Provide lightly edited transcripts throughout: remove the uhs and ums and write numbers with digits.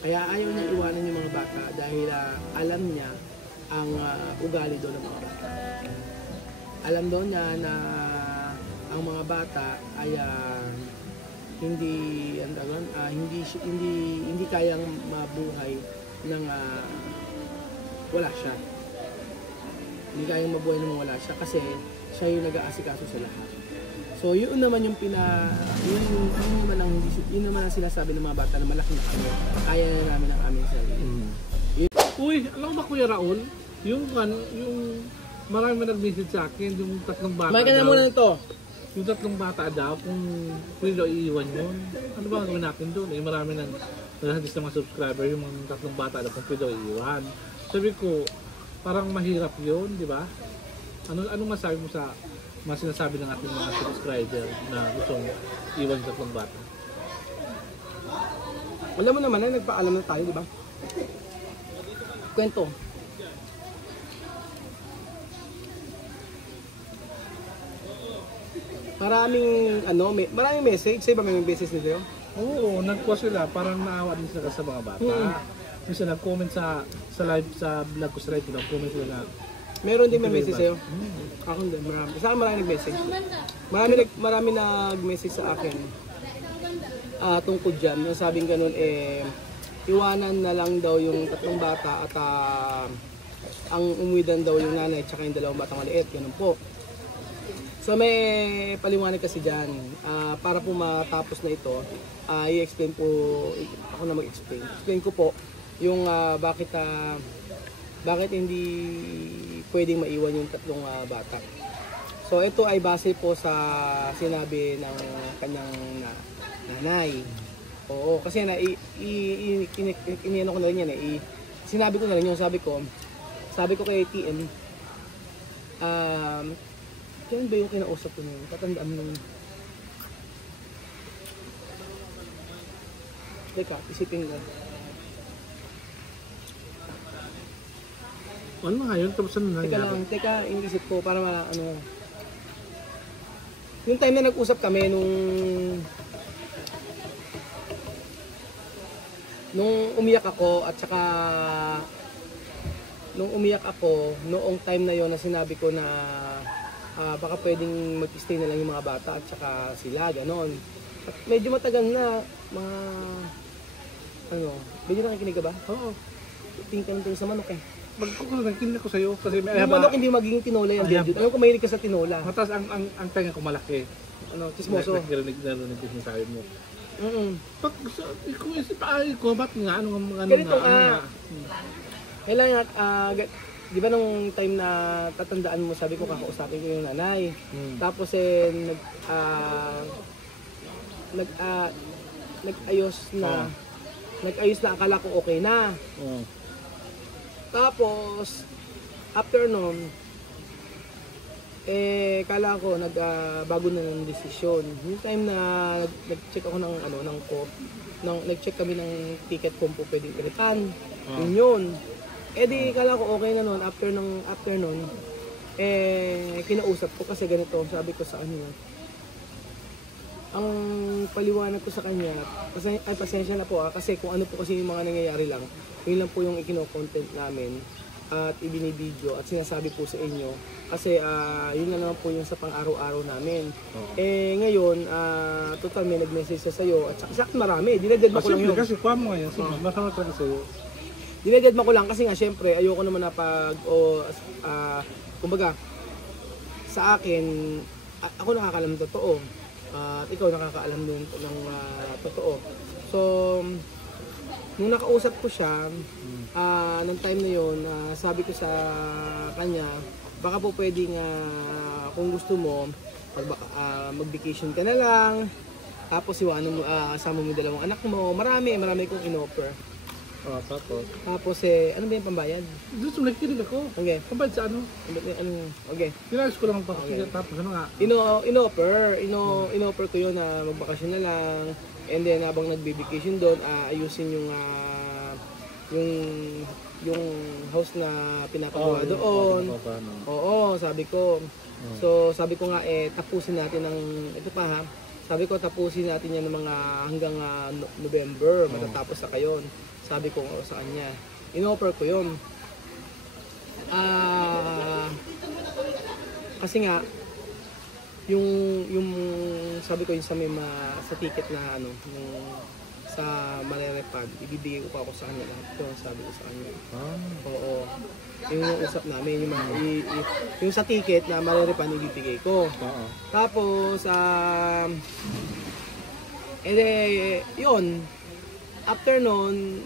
Kaya ayaw niya iwanan yung mga bata dahil alam niya ang ugali doon ng mga bata. Alam daw niya na ang mga bata ay hindi kayang mabuhay ng wala siya. Hindi kayang mabuhay nang wala siya kasi siya yung nag-aasikaso sa lahat. So yun naman yung yun naman ang sinasabi ng mga bata na malaki na kami. Kaya na namin ang aming sarili. Uy, alam mo ba Kuya Raul? Yung marami nag-message sa akin, yung tatlong bata Kumain ka na muna nito. Yung tatlong bata daw, kung pwede daw iiwan yun. Ano ba ang gawin natin doon? Marami nang nalahadis ng mga subscriber, yung mga tatlong bata daw kung pwede daw iiwan. Sabi ko, parang mahirap yun, di ba? Anong masabi mo sa mga sinasabi ng ating mga subscriber na gustong iwan yung tatlong bata? Alam mo naman na nagpaalam na tayo, di ba? Kwento. Maraming message. Sa'yo ba may message nito? Oo, nagkuha sila. Parang naawa din sila sa mga bata. Kasi nag-comment sa live, sa vlog ko sa live, nag-comment sila na meron din may message sa'yo? Ako din, marami. Saan marami nag-message? Marami nag-message sa akin tungkol dyan. Sabing ganun, iwanan na lang daw yung tatlong bata at ang umuwidan daw yung nanay at yung dalawang batang maliit. Ganun po. So may paliwanag kasi dyan. Para po matapos na ito, i-explain po, ako na mag-explain. Explain ko po yung bakit hindi pwedeng maiwan yung tatlong bata. So ito ay base po sa sinabi ng kanyang nanay. Oo, kasi iniano ko na rin yan sinabi ko na rin yun, sabi ko kay TM, kailan ba yung kinausap ko nun? Tatandaan mo nun. Teka, isipin ko. ano nga yun? Tapos ano nangyari? Teka, inisip ko para yung time na nag-usap kami nung umiyak ako at saka noong time na yon na sinabi ko na baka pwedeng mag-stay na lang yung mga bata at saka sila, ganon. At medyo matagal na, medyo nakikinig ka ba? Oo. Tingin sa manok Nagkinig ako sa'yo kasi may yung manok hindi magiging tinola yan, Benjut. Ayaw ko mahilig ka sa tinola. Matas ang tenga ko malaki. Chismoso. Narinig yung sabi mo. Pag kung isip ko, ba't nga? Ganito kailangan di ba nung time na tatandaan mo, sabi ko kakausapin ko yung nanay. Tapos nag-ayos na akala ko okay na. Tapos after nun kala ko bago na ng desisyon. Yung time na nag-check ako nag-check kami ng ticket kung po pwedeng pilitan. Yun. Di kala ko okay na nun. After nun, kinausap ko kasi ganito, sabi ko sa ang paliwanag ko sa kanya, pasensya na po kasi kung ano po kasi yung mga nangyayari lang, yun lang po yung ikino-content namin at ibinibideo at sinasabi po sa inyo kasi yun na naman po yung sa pang-araw-araw namin. Ngayon, total may nag-message sa sa'yo at saka marami, dinededma ko lang yun. Kasi kuha mo ngayon, masama talaga sa'yo. Dinededma ko lang kasi nga syempre ayoko naman na kumbaga sa akin, ako nakakaalam ng totoo at ikaw nakakaalam ng totoo. So nung nakausap ko siya ng time na yun, sabi ko sa kanya baka po pwedeng kung gusto mo mag-vacation ka na lang, tapos iwanan mo, asama mo dalawang anak mo, marami kong in-offer. Tapos ano ba yung pambayad? Gusto nagkinig ako. Okay. Pambayad sa ano? Okay. Pinayos ko lang pa. Okay. Tapos ano nga? In-offer ko yun na magbakasyon na lang. And then habang nagbe-vacation doon, ayusin yung house na pinapagawa doon. Oo, sabi ko. So sabi ko nga tapusin natin tapusin natin yan ng mga hanggang November, matatapos na kayo. sabi ko sa kanya, in-offer ko yun. Kasi nga, yung sabi ko yung sa ticket na ano, yung sa Marerepad, ibibigay ko pa ako sa kanya lahat. Ito ang sabi ko sa kanya. Oo. Yung usap namin, yung sa ticket na Marerepad, ibibigay ko. Tapos, yun, after nun,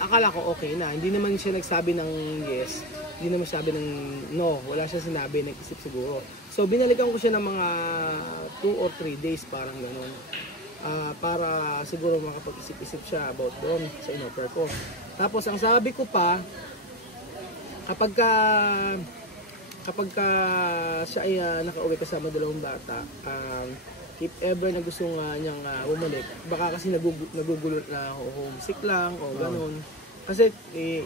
akala ko okay na. Hindi naman siya nagsabi ng yes. Hindi naman sabi ng no. Wala siya sinabi, nag-isip siguro. So, binalikan ko siya ng mga 2 or 3 days, parang gano'n. Para siguro makapag-isip-isip siya about doon sa in-offer ko. Tapos, ang sabi ko pa, kapag ka siya ay nakauwi kasama dalawang bata, if ever na gusto nga niyang bumalik, baka kasi nagugulo na homesick lang o gano'n. Kasi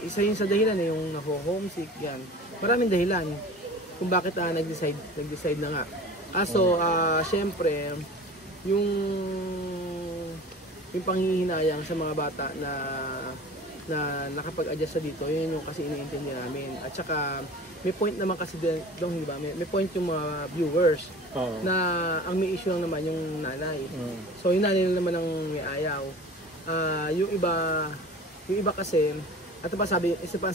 isa yun sa dahilan yung homesick yan. Maraming dahilan kung bakit nag-decide na nga. Syempre, yung panghihinayang sa mga bata na nakapag-adjust sa dito, yun yung kasi iniintindi namin. At saka may point naman kasi doon, diba? May point yung mga viewers na ang may issue lang naman yung nanay. So yung nanay naman ang may ayaw. Yung iba kasi, at pa sabi, isa pa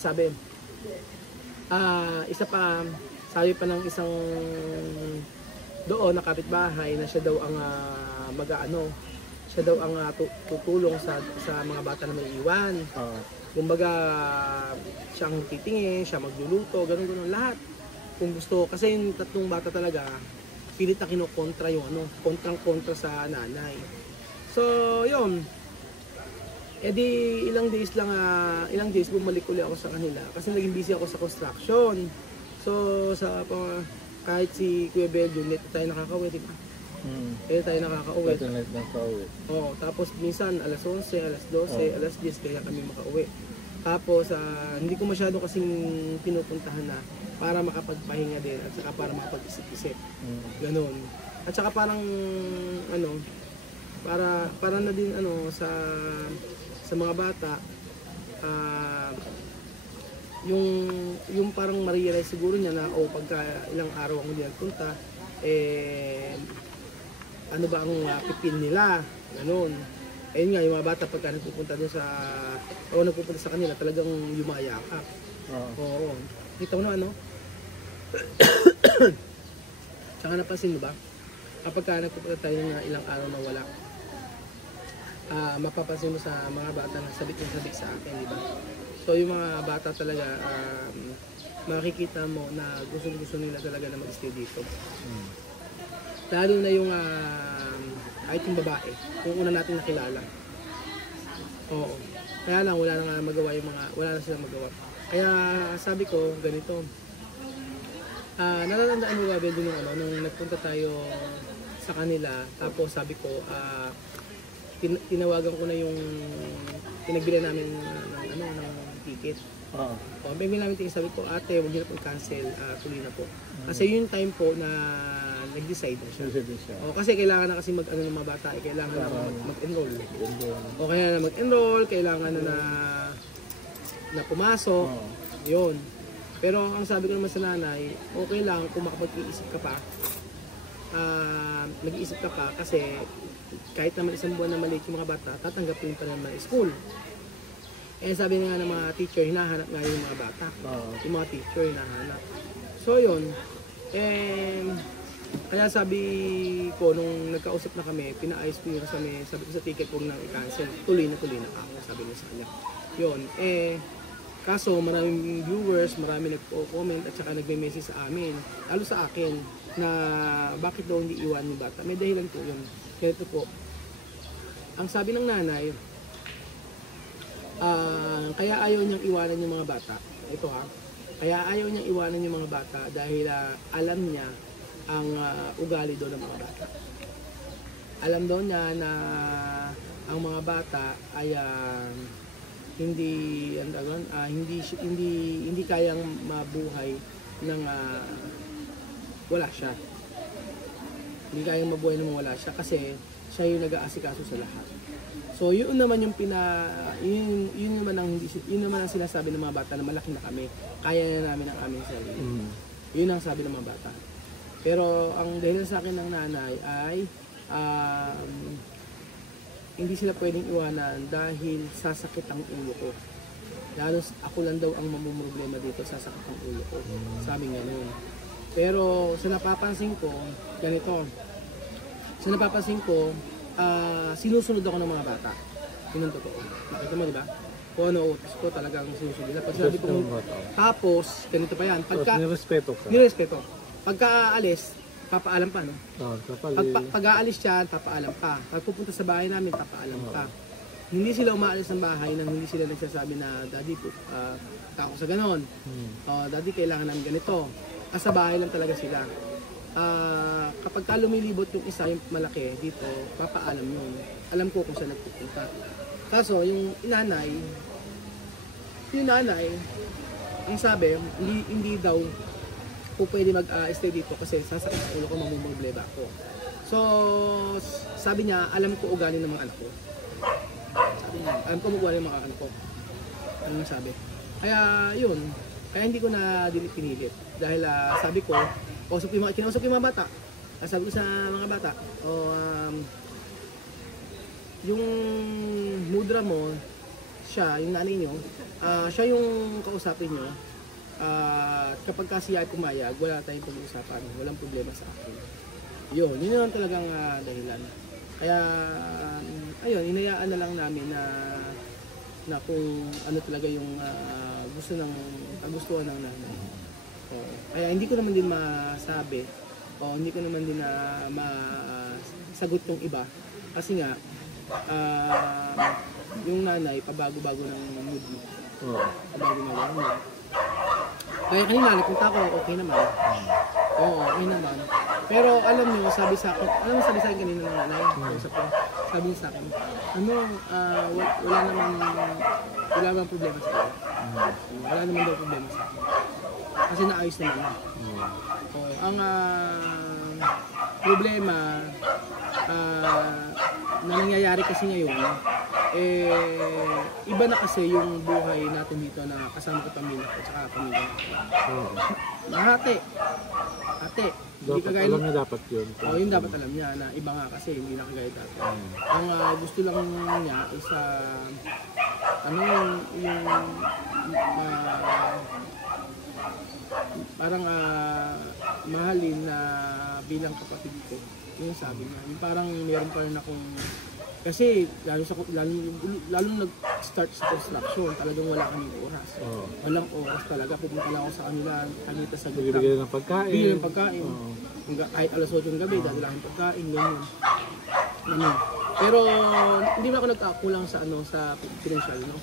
ng isang doon na kapitbahay na siya daw ang siya daw ang tutulong sa mga bata na may iwan. Kumbaga, siya ang titingin, siya magluluto, ganun lahat. Kung gusto, kasi yung tatlong bata talaga, pilit na kinukontra yung kontrang-kontra sa nanay. So, yun. Ilang days bumalik ulit ako sa kanila kasi naging busy ako sa construction. So, kahit si Kuya Belgium, late tayo nakakauwi, diba? Tayo nakakauwi. Oo, tapos minsan alas 11, alas 12, alas 10 kaya kami makauwi. Tapos, hindi ko masyado kasing pinupuntahan na para makapagpahinga din at saka para makapag-isip-isip. Ganon. At saka parang, para na din sa mga bata, yung parang ma-realize siguro niya na pagka ilang araw ako diyan punta, ano ba ang pipin nila, gano'n. Ayun nga, yung mga bata pagka nagpupunta din nagpupunta sa kanila, talagang yumayakap. Oo. Kita mo na Tsaka napansin mo ba, kapag nagpupunta tayo ng ilang araw na wala, mapapansin mo sa mga bata na sabik sa akin, di ba? So yung mga bata talaga, makikita mo na gusto nila talaga na mag-stay dito. Lalo na yung kahit yung babae, yung una natin nakilala. Oo. Kaya lang wala na silang magawa. Kaya sabi ko ganito. Natatandaan mo ba nung nagpunta tayo sa kanila, tapos sabi ko tinawagan ko na yung pinagbili namin ng ticket. Pinagbili namin ticket, sabi ko, ate, huwag niyo na po cancel, tuloy na po. Kasi yung time po na nag-decide na siya. Kasi kailangan na kasi ng mga bata, kailangan na mag-enroll. O kaya na mag-enroll, kailangan na pumasok. Yun. Pero ang sabi ko naman sa nanay, okay lang kung makapag-iisip ka pa. Nag-iisip ka pa kasi kahit naman isang buwan na maliit yung mga bata, tatanggapin pa naman school. Sabi nga ng mga teacher, hinahanap nga yung mga bata. Yung mga teacher, hinahanap. So yun, kaya sabi ko, nung nagkausap na kami, pinaayos ko yun sabi ko sa ticket, huwag nang i-cancel, tuloy na ako, sabi niya sa kanya. Yun, kaso maraming viewers, marami nagpo-comment at saka nagme-message sa amin, lalo sa akin, na bakit daw hindi iwan yung bata. May dahilan po yun. Ganito po, ang sabi ng nanay, kaya ayaw niyang iwanan yung mga bata. Ito kaya ayaw niyang iwanan yung mga bata dahil alam niya ang ugali doon ng mga bata. Alam doon niya na ang mga bata ay hindi kayang mabuhay ng wala siya. Hindi kayang mabuhay nang wala siya kasi siya yung nag-aasikaso sa lahat. So yun naman yung yun naman ang yun naman ang sinasabi ng mga bata na malaki na kami. Kaya na namin ang aming sarili. Yun ang sabi ng mga bata. Pero ang dahilan sa akin ng nanay ay hindi sila pwedeng iwanan dahil sasakit ang ulo ko. Lalo ako lang daw ang mamumroblema dito, sasakit ang ulo ko. Sabi nga nun. Pero sa napapansin ko, ganito. Sa napapansin ko, sinusunod ako ng mga bata. Yun ang totoo. Nakita mo, di ba? Kung ano utos ko talagang sinusunod nila. Pag sabi ko, tapos, ganito pa yan. Pagka, nirespeto ka. nirespeto. Pagka aalis, papaalam pa, no? Pag aalis siya, papaalam pa. Pag pupunta sa bahay namin, papaalam pa. Hindi sila umaalis ng bahay nang hindi sila nagsasabi na, Daddy, tako sa ganon. Daddy, kailangan namin ganito. Sa bahay lang talaga sila. Kapag ka lumilibot yung isa, yung malaki dito, papaalam yun. Alam ko kung saan nagpupunta. Kaso, yung nanay, ang sabi, hindi daw po pwede mag-stay dito kasi sasakit sa ulo ko, mamumroblema ako. So, sabi niya, alam ko ugali ng mga anak ko. Alam ko ugali ng mga anak ko. Ano ang sabi? Kaya, yun. Kaya hindi ko na pinilit. Dahil sabi ko, kinausap yung mga bata. Sabi ko sa mga bata, yung mudra mo, siya, yung nanay nyo, siya yung kausapin nyo. Kapag kasi ay pumayag, wala tayong pag-uusapan, walang problema sa akin. Yun naman talagang dahilan. Kaya, ayun, inayaan na lang namin na kung ano talaga yung kagustuhan ng nanay. Kaya hindi ko naman din masabi, hindi ko naman din na masagot yung iba. Kasi nga, yung nanay, pabago-bago ng mood mo. Pabago-bago ng mood. Kaya kanina, nagpunta ako, okay naman. Okay naman. Pero alam niyo, sabi sa akin kanina ng nanay, sabi niya sa akin, wala namang problema sa akin. Wala naman daw problema sa akin. Kasi naayos naman. Ang problema na nangyayari kasi ngayon, iba na kasi yung buhay natin dito na kasama ko pamilya ko at saka pamilya ko. Ate, hindi kagaya alam niya dapat yun. Yun dapat alam niya na iba nga kasi hindi na kagaya dati. Ang gusto lang niya is parang mahalin na bilang kapatid ko. Yung sabi niya. Yung parang meron pa rin akong kasi lalo nag-start sa construction, talagang wala kaming oras. Walang oras talaga. Pupunta lang ako sa kanila, kanita sa gitna. Bibigyan ng pagkain. Bibigyan ng pagkain. Kahit alas 8 ng gabi, dadalahin pagkain, ganyan. Pero hindi ba ako nagkakulang sa financial, no?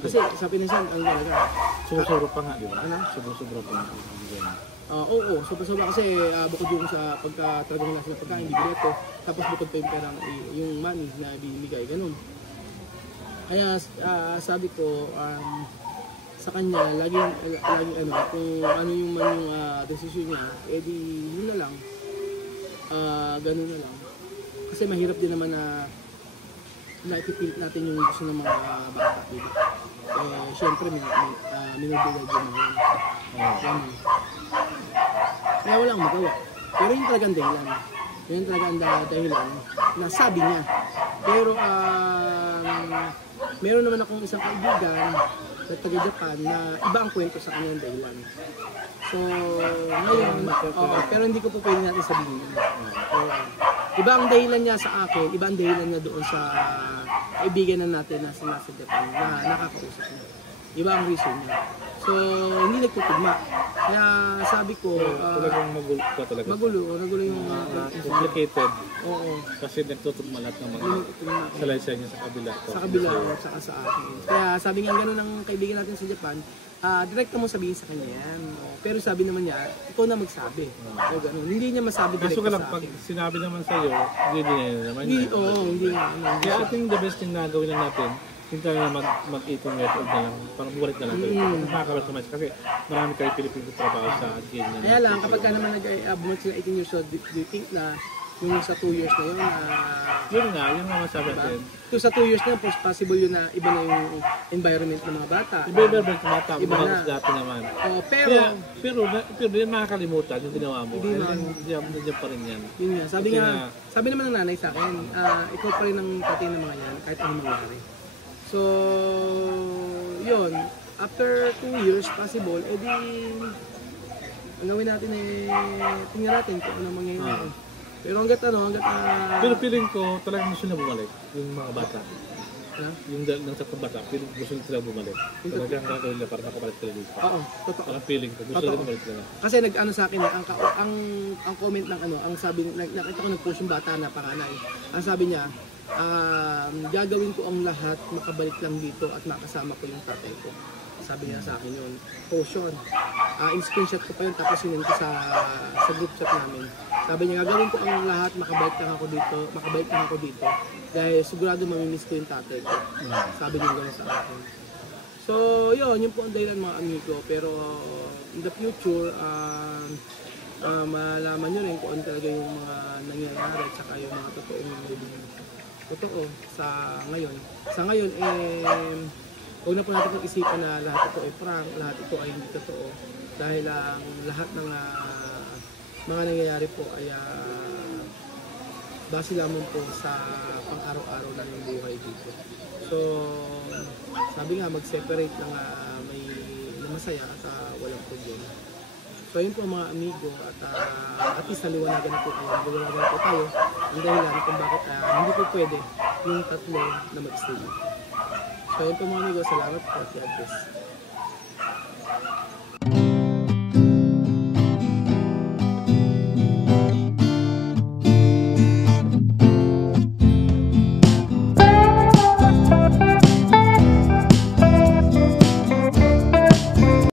Kasi sa financial, ang talaga. Sobra pa nga, di ba? Sobra pa nga. Oo, sobra kasi bukod yung sa pagka-talagang nasa na pagkain, bibileto, tapos bukod pa yung perang, yung money na binibigay, ganun. Kaya sabi ko, sa kanya, lagi kung ano yung desisyon niya, edi yun na lang, ganun na lang. Kasi mahirap din naman na naipipilit natin yung gusto ng mga bata. Siyempre, minubigay din naman. Kaya walang magawa. Pero yun talagang dahilan. Yun talagang dahilan na sabi niya. Pero meron naman akong isang kaibigan na taga-Japan na iba ang kwento sa kanyang dahilan. So, ngayon, pero hindi ko po pwede natin sabihin. Iba ang dahilan niya sa akin, iba ang dahilan niya doon sa kaibigan na natin na nasa Japan na nakakausap niya. Iba ang reason niya. So, hindi nagtutugma. Kaya sabi ko, talagang magulo ka talaga. Magulo yung complicated. Oo. Kasi nagtutugma lahat ng mga salaysay niya sa kabila. Sa kabila at saka sa akin. Kaya sabi nga gano'n ng kaibigan natin sa Japan, direct mo sabihin sa kanya yan. Pero sabi naman niya, ikaw na magsabi. O ganun. Hindi niya masabi direct ka lang, sa pag akin. sinabi naman sa'yo, hindi naman niya. Hindi. Kaya ating the best thing na gawin na natin, hindi tayo na mag-18 years old na lang, parang bumalik na lang tayo. Nakakabasamay kasi marami kayo Pilipino trabaho sa game niya. Kaya lang, kapag ka naman bumalik sila 18 years old, do you think na yung sa 2 years na yun, Yun nga masabi diba? natin. So sa 2 years na yun, possible yun na iba na yung environment ng mga bata. Iba-iba ba yung tumata, Iba na. mas dati naman. Pero, Pero yun makakalimutan yung ginawa mo. Hindi na. Nandiyan pa rin yan. yun nga, Kasi nga, sabi naman ng nanay sa akin, ikaw pa rin ang tatay ng mga yan, kahit anong mangyari. So, yun, after 2 years, possible, edi, ang gawin natin tingnan natin kung anong mangyayari. Pero Pero feeling ko talagang gusto na bumalik yung mga bata. Ha? Yung ng sa bata, feeling ko gusto nila bumalik. Talagang gagawin nila para makabalik sila dito. Oo, totoo. Parang feeling ko, gusto nila bumalik sila. Kasi nag-ano sa akin, ang comment ng ang sabi, nakita ko nag-post yung bata na panganay. Ang sabi niya, gagawin ko ang lahat, makabalik lang dito at makasama ko yung tatay ko. Sabi niya sa akin yun. Post yun. In-screenshot ko pa yun, tapos sinend ko sa group chat namin. Sabi niya, gagawin ko ang lahat, makabalik lang ako dito. Dahil sigurado mamimiss ko yung tatay ko. Sabi niya gano'n sa akin. So, yun po ang dahilan mga amigo. Pero in the future, malaman nyo rin kung ano talaga yung mga nangyayari at saka yung mga totoo sa ngayon. Sa ngayon, huwag na po natin pag-isipan na lahat ito ay prank, lahat ito ay hindi totoo. Dahil ang lahat ng mga nangyayari po ay base lamang po sa pang-araw-araw na ng buhay dito. So, sabi nga, mag-separate ng may masaya at walang problema. So, yun po mga amigo at least naliwanagan na po tayo ang dahilan kung bakit hindi po pwede yung tatlo na mag-stay. So, yun po mga amigo, salamat po at God bless.